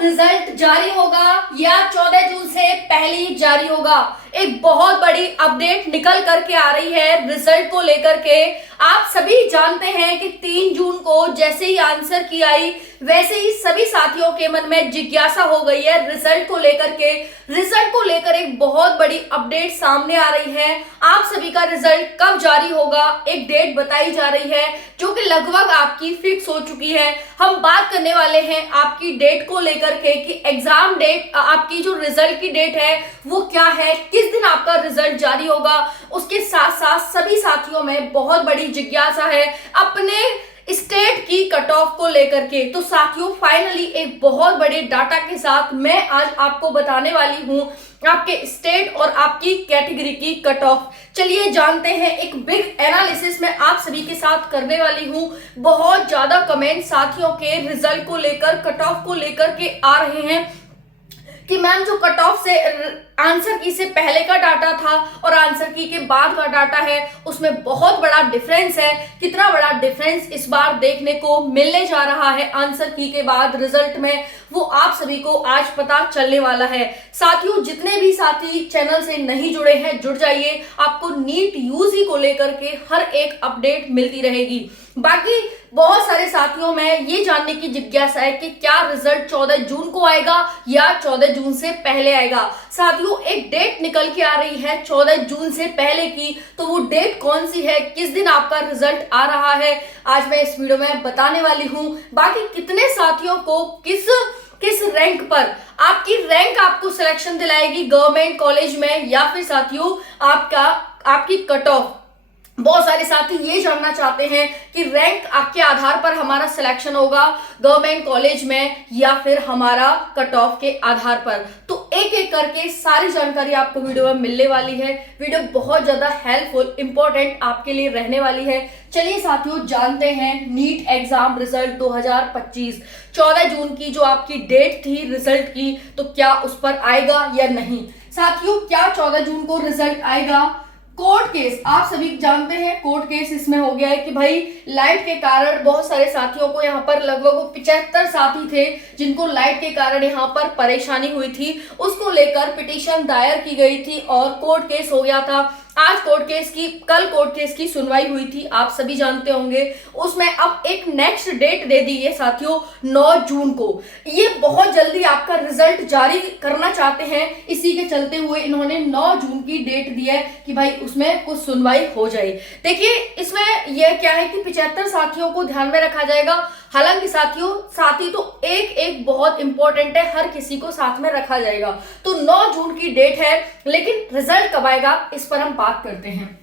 Result जारी होगा या 14 जून से पहले ही जारी होगा। एक बहुत बड़ी अपडेट निकल करके आ रही है रिजल्ट को लेकर के। आप सभी जानते हैं कि 3 जून को जैसे ही आंसर की आई वैसे ही सभी साथियों के मन में जिज्ञासा हो गई है रिजल्ट को लेकर के। रिजल्ट को लेकर एक बहुत बड़ी अपडेट सामने आ रही है। आप सभी का रिजल्ट कब जारी होगा एक डेट बताई जा रही है जो कि लगभग आपकी फिक्स हो चुकी है। हम बात करने वाले हैं आपकी डेट को लेकर के कि एग्जाम डेट, आपकी जो रिजल्ट की डेट है वो क्या है, किस दिन आपका रिजल्ट जारी होगा। उसके साथ साथ सभी साथियों में बहुत बड़ी जिज्ञासा है अपने स्टेट की कट ऑफ को लेकर के। तो साथियों फाइनली एक बहुत बड़े डाटा के साथ मैं आज आपको बताने वाली हूं आपके स्टेट और आपकी कैटेगरी की कट ऑफ। चलिए जानते हैं, एक बिग एनालिसिस में आप सभी के साथ करने वाली हूं। बहुत ज्यादा कमेंट साथियों के रिजल्ट को लेकर, कट ऑफ को लेकर के आ रहे हैं कि मैम जो कट ऑफ से आंसर की से पहले का डाटा था और आंसर की के बाद का डाटा है उसमें बहुत बड़ा डिफरेंस है। कितना बड़ा डिफरेंस इस बार देखने को मिलने जा रहा है आंसर की के बाद रिजल्ट में, वो आप सभी को आज पता चलने वाला है। साथियों जितने भी साथी चैनल से नहीं जुड़े हैं जुड़ जाइए, आपको नीट यूजी को लेकर के हर एक अपडेट मिलती रहेगी। बाकी बहुत सारे साथियों में ये जानने की जिज्ञासा है कि क्या रिजल्ट 14 जून को आएगा या 14 जून से पहले आएगा। साथियों एक डेट निकल के आ रही है 14 जून से पहले की, तो वो डेट कौन सी है, किस दिन आपका रिजल्ट आ रहा है, आज मैं इस वीडियो में बताने वाली हूं। बाकी कितने साथियों को किस रैंक पर आपकी रैंक आपको सिलेक्शन दिलाएगी गवर्नमेंट कॉलेज में या फिर साथियों आपकी कट ऑफ। बहुत सारे साथी ये जानना चाहते हैं कि रैंक के आधार पर हमारा सिलेक्शन होगा गवर्नमेंट कॉलेज में या फिर हमारा कट ऑफ के आधार पर। तो एक एक करके सारी जानकारी आपको वीडियो में मिलने वाली है। वीडियो बहुत ज्यादा हेल्पफुल, इंपॉर्टेंट आपके लिए रहने वाली है। चलिए साथियों जानते हैं नीट एग्जाम रिजल्ट 2025 14 जून की जो आपकी डेट थी रिजल्ट की, तो क्या उस पर आएगा या नहीं। साथियों क्या 14 जून को रिजल्ट आएगा। कोर्ट केस आप सभी जानते हैं, कोर्ट केस इसमें हो गया है कि भाई लाइट के कारण बहुत सारे साथियों को यहाँ पर लगभग 75 साथी थे जिनको लाइट के कारण यहाँ पर परेशानी हुई थी, उसको लेकर पिटीशन दायर की गई थी और कोर्ट केस हो गया था। आज कल कोर्ट केस की सुनवाई हुई थी, आप सभी जानते होंगे। उसमें अब एक नेक्स्ट डेट दे दी है साथियों 9 जून को। ये बहुत जल्दी आपका रिजल्ट जारी करना चाहते हैं, इसी के चलते हुए इन्होंने 9 जून की डेट दी है कि भाई उसमें कुछ सुनवाई हो जाए। देखिए इसमें यह क्या है कि 75 साथियों को ध्यान में रखा जाएगा। हालांकि साथियों साथी तो एक बहुत इंपॉर्टेंट है, हर किसी को साथ में रखा जाएगा। तो 9 जून की डेट है, लेकिन रिजल्ट कब आएगा इस पर हम बात करते हैं।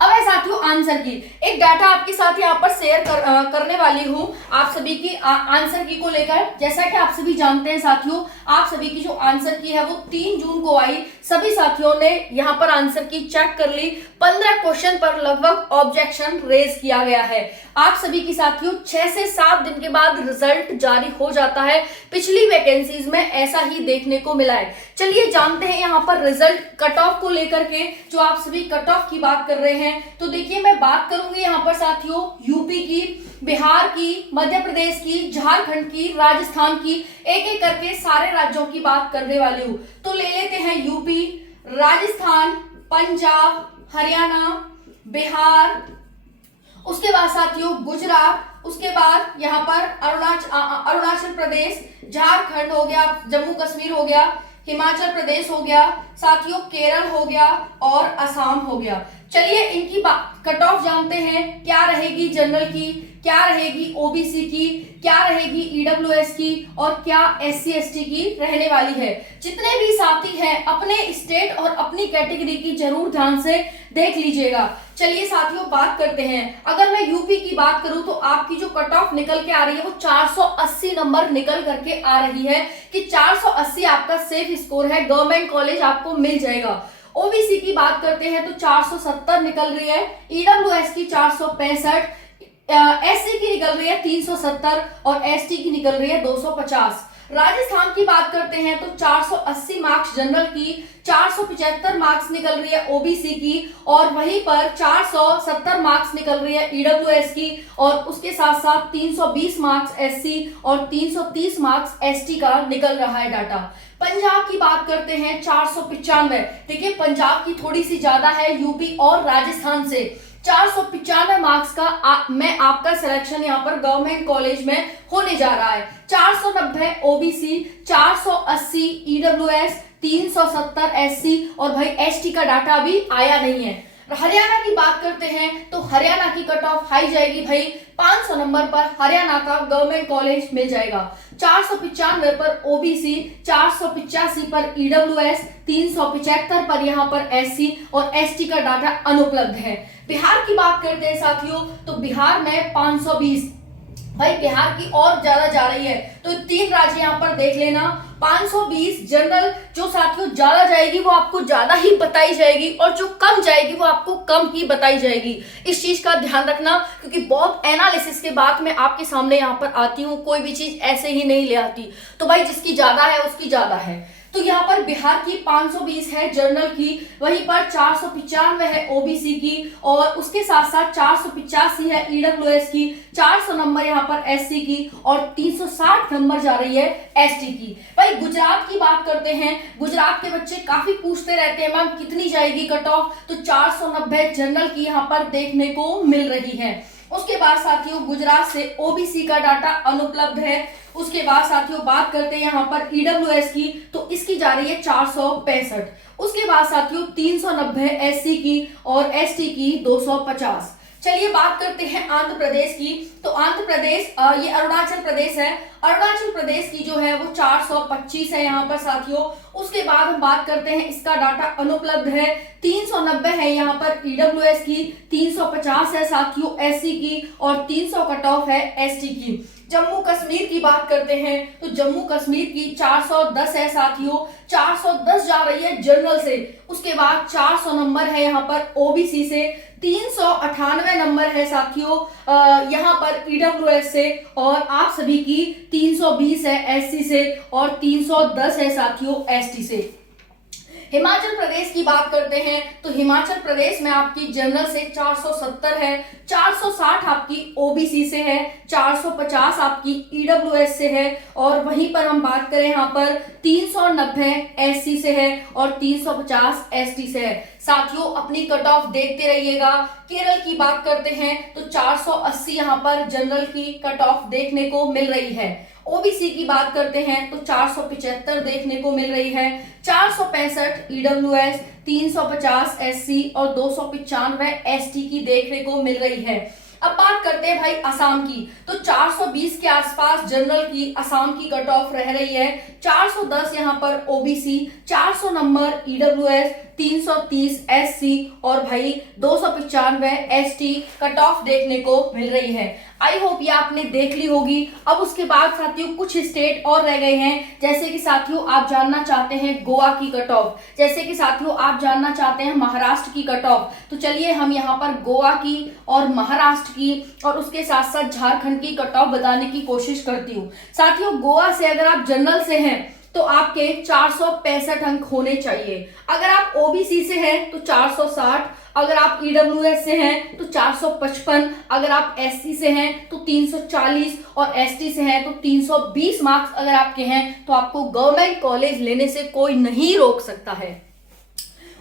अब है साथियों आंसर की एक डाटा आपके साथ यहाँ पर शेयर करने वाली हूँ आप सभी की आंसर की को लेकर। जैसा कि आप सभी जानते हैं साथियों, आप सभी की जो आंसर की है वो 3 जून को आई। सभी साथियों ने यहाँ पर आंसर की चेक कर ली। 15 क्वेश्चन पर लगभग ऑब्जेक्शन रेज किया गया है। आप सभी की साथियों 6 से 7 दिन के बाद रिजल्ट जारी हो जाता है। पिछली वैकेंसीज में ऐसा ही देखने को मिला है। चलिए जानते हैं यहाँ पर रिजल्ट कट ऑफ को लेकर के, जो आप सभी कट ऑफ की बात कर रहे हैं। तो देखिए मैं बात करूंगी यहाँ पर साथियों यूपी की, बिहार की, मध्य प्रदेश की, झारखंड की, राजस्थान की, एक एक करके सारे राज्यों की बात करने वाली हूँ। तो ले लेते हैं यूपी, राजस्थान, पंजाब, हरियाणा, बिहार, उसके बाद साथियों गुजरात, उसके बाद यहाँ पर अरुणाचल प्रदेश, झारखंड हो गया, जम्मू कश्मीर हो गया, हिमाचल प्रदेश हो गया, साथियों केरल हो गया और असम हो गया। चलिए इनकी कट ऑफ जानते हैं, क्या रहेगी जनरल की, क्या रहेगी ओबीसी की, क्या रहेगी ईडब्ल्यूएस की और क्या एससी एसटी की रहने वाली है। जितने भी साथी हैं अपने स्टेट और अपनी कैटेगरी की जरूर ध्यान से देख लीजिएगा। चलिए साथियों बात करते हैं। अगर मैं यूपी की बात करूं तो आपकी जो कट ऑफ निकल के आ रही है वो 480 नंबर निकल करके आ रही है कि 480 आपका सेफ स्कोर है, गवर्नमेंट कॉलेज आपको मिल जाएगा। ओबीसी की बात करते हैं तो 470 निकल रही है, ईडब्ल्यूएस की 465, एससी की निकल रही है 370 और एसटी की निकल रही है 250। राजस्थान की बात करते हैं तो 480 मार्क्स जनरल की, 475 मार्क्स निकल रही है ओबीसी की, और वहीं पर 470 मार्क्स निकल रही है ईडब्ल्यूएस की, और उसके साथ साथ 320 मार्क्स एससी और 330 मार्क्स एसटी का निकल रहा है डाटा। पंजाब की बात करते हैं 495, देखिए पंजाब की थोड़ी सी ज्यादा है यूपी और राजस्थान से। 495 मार्क्स का मैं आपका सिलेक्शन यहाँ पर गवर्नमेंट कॉलेज में होने जा रहा है। 490 ओबीसी, 480 ईडब्ल्यूएस, 370 एससी, और भाई एसटी का डाटा अभी आया नहीं है। हरियाणा की बात करते हैं तो हरियाणा की कट ऑफ हाई जाएगी भाई, 500 नंबर पर हरियाणा का गवर्नमेंट कॉलेज मिल जाएगा। 495 पर ओबीसी, 485 पर ईडब्ल्यूएस, 375 पर यहाँ पर एससी और एसटी का डाटा अनुपलब्ध है। बिहार की बात करते हैं साथियों तो बिहार में 520, भाई बिहार की और ज्यादा जा रही है, तो 3 राज्य यहाँ पर देख लेना। 520 जनरल जो साथियों ज्यादा जाएगी वो आपको ज्यादा ही बताई जाएगी, और जो कम जाएगी वो आपको कम ही बताई जाएगी। इस चीज का ध्यान रखना, क्योंकि बहुत एनालिसिस के बाद मैं आपके सामने यहाँ पर आती हूँ, कोई भी चीज ऐसे ही नहीं ले आती। तो भाई जिसकी ज्यादा है उसकी ज्यादा है। तो यहाँ पर बिहार की 520 है जनरल की, वहीं पर 495 है ओबीसी की, और उसके साथ साथ 485 है ईडब्ल्यूएस की, 400 नंबर यहाँ पर एससी की, और 360 नंबर जा रही है एसटी की। भाई गुजरात की बात करते हैं, गुजरात के बच्चे काफी पूछते रहते हैं मैम कितनी जाएगी कट ऑफ, तो 490 जनरल की यहाँ पर देखने को मिल रही है। उसके बाद साथियों गुजरात से ओबीसी का डाटा अनुपलब्ध है। उसके बाद साथियों बात करते हैं यहाँ पर ईडब्ल्यूएस की, तो इसकी जा रही है 465। उसके बाद साथियों 390 एससी की और एसटी की 250। चलिए बात करते हैं आंध्र प्रदेश की, तो आंध्र प्रदेश ये अरुणाचल प्रदेश है, अरुणाचल प्रदेश की जो है वो 425 है यहाँ पर साथियों। उसके बाद हम बात करते हैं इसका डाटा अनुपलब्ध है, 390 है यहाँ पर ईडब्ल्यूएस की, 350 है साथियों एससी की, और 300 कट ऑफ है एसटी की। जम्मू कश्मीर की बात करते हैं तो जम्मू कश्मीर की 410 है साथियों, 410 जा रही है जनरल से। उसके बाद 400 नंबर है यहाँ पर ओबीसी से, 398 नंबर है साथियों यहाँ पर ईडब्ल्यूएस से, और आप सभी की 320 है एससी से, और 310 है साथियों एसटी से। हिमाचल प्रदेश की बात करते हैं तो हिमाचल प्रदेश में आपकी जनरल से 470 है, 460 आपकी ओबीसी से है, 450 आपकी ईडब्ल्यूएस से है, और वहीं पर हम बात करें यहाँ पर 390 एससी से है, और 350 एसटी से है। साथियों अपनी कट ऑफ देखते रहिएगा। केरल की बात करते हैं तो 480 यहाँ पर जनरल की कट ऑफ देखने को मिल रही है। ओबीसी की बात करते हैं तो 475 देखने को मिल रही है, 465 ईडब्ल्यूएस, 350 एससी और 295 एसटी की देखने को मिल रही है। अब बात करते हैं भाई असम की, तो 420 के आसपास जनरल की असम की कट ऑफ रह रही है, 410 यहाँ पर ओबीसी, 400 नंबर ईडब्ल्यूएस, 330 एससी और भाई 295 एसटी कट ऑफ देखने को मिल रही है। आई होप ये आपने देख ली होगी। अब उसके बाद साथियों कुछ स्टेट और रह गए हैं, जैसे कि साथियों आप जानना चाहते हैं गोवा की कट ऑफ, जैसे कि साथियों आप जानना चाहते हैं महाराष्ट्र की कट ऑफ। तो चलिए हम यहाँ पर गोवा की और महाराष्ट्र की और उसके साथ साथ झारखंड की कट ऑफ बताने की कोशिश करती हूँ। साथियों गोवा से अगर आप जनरल से हैं तो आपके 465 अंक होने चाहिए, अगर आप ओबीसी से हैं तो 460, अगर आप ईडब्ल्यूएस से हैं तो 455, अगर आप एससी से हैं तो 340 और एसटी से हैं तो 320 मार्क्स अगर आपके हैं तो आपको गवर्नमेंट कॉलेज लेने से कोई नहीं रोक सकता है।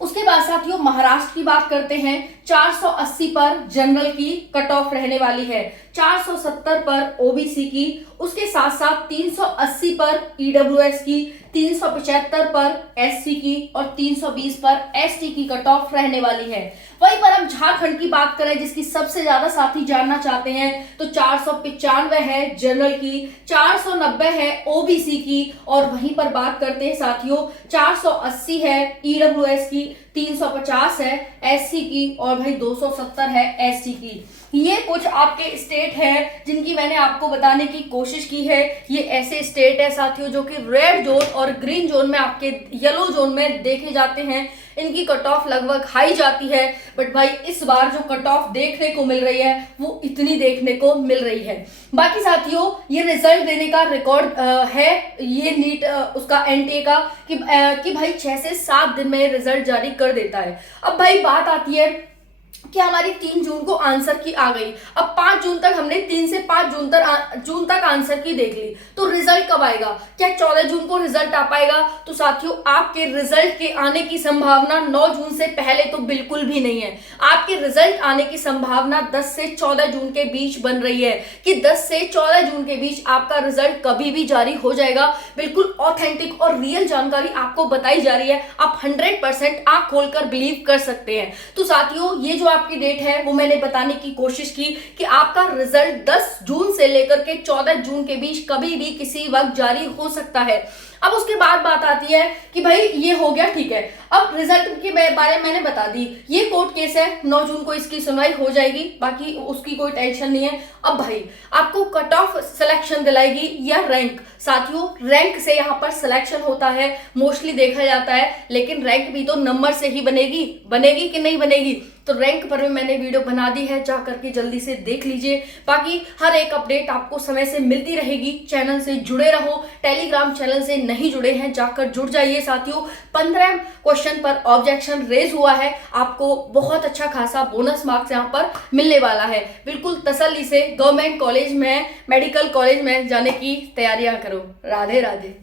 उसके बाद साथियों महाराष्ट्र की बात करते हैं, 480 पर जनरल की कट ऑफ रहने वाली है, 470 पर ओबीसी की, उसके साथ साथ 380 पर ईडब्ल्यूएस की, 375 पर एससी की और 320 पर एसटी की कट ऑफ रहने वाली है। वहीं पर हम झारखंड की बात करें जिसकी सबसे ज्यादा साथी जानना चाहते हैं तो 495 है जनरल की, 490 है ओबीसी की और वहीं पर बात करते हैं साथियों 480 है ईडब्ल्यूएस की, 350 है एससी की और भाई 270 है एसटी की। ये कुछ आपके स्टेट हैं जिनकी मैंने आपको बताने की कोशिश की है। ये ऐसे स्टेट है साथियों जो कि रेड जोन और ग्रीन जोन में, आपके येलो जोन में देखे जाते हैं। इनकी कट ऑफ लगभग हाई जाती है, बट भाई इस बार जो कट ऑफ देखने को मिल रही है वो इतनी देखने को मिल रही है। बाकी साथियों, ये रिजल्ट देने का रिकॉर्ड है ये नीट उसका एनटीए का कि भाई 6 से 7 दिन में रिजल्ट जारी कर देता है। अब भाई बात आती है कि हमारी 3 जून को आंसर की आ गई, अब 5 जून तक हमने 3 से 5 जून तक आंसर की देख ली, तो रिजल्ट कब आएगा? क्या 14 जून को रिजल्ट आ पाएगा? तो साथियों, आपके रिजल्ट के आने की संभावना 9 जून से पहले तो बिल्कुल भी नहीं है। आपके रिजल्ट आने की संभावना 10 से 14 जून के बीच बन रही है कि 10 से 14 जून के बीच आपका रिजल्ट कभी भी जारी हो जाएगा। बिल्कुल ऑथेंटिक और रियल जानकारी आपको बताई जा रही है, आप 100% आंख खोलकर बिलीव कर सकते हैं। तो साथियों, ये जो आपकी डेट है वो मैंने बताने की कोशिश की कि आपका रिजल्ट 10 जून से लेकर के 14 जून के बीच कभी भी किसी वक्त जारी हो सकता है। अब उसके बाद बात आती है कि भाई ये हो गया, ठीक है, अब रिजल्ट के बारे में मैंने बता दी, ये कोर्ट केस है, 9 जून को इसकी सुनवाई हो जाएगी, बाकी उसकी कोई टेंशन नहीं है। अब भाई आपको कट ऑफ सिलेक्शन दिलाएगी या रैंक? साथियों, रैंक से यहाँ पर सिलेक्शन होता है, मोस्टली देखा जाता है, लेकिन रैंक भी तो नंबर से ही बनेगी कि नहीं बनेगी? तो रैंक पर भी मैंने वीडियो बना दी है, जा करके जल्दी से देख लीजिए। बाकी हर एक अपडेट आपको समय से मिलती रहेगी, चैनल से जुड़े रहो। टेलीग्राम चैनल से नहीं जुड़े हैं, जाकर जुड़ जाइए साथियों। 15 क्वेश्चन पर ऑब्जेक्शन रेज हुआ है, आपको बहुत अच्छा खासा बोनस मार्क्स यहाँ पर मिलने वाला है। बिल्कुल तसल्ली से गवर्नमेंट कॉलेज में, मेडिकल कॉलेज में जाने की तैयारियां करो। राधे राधे।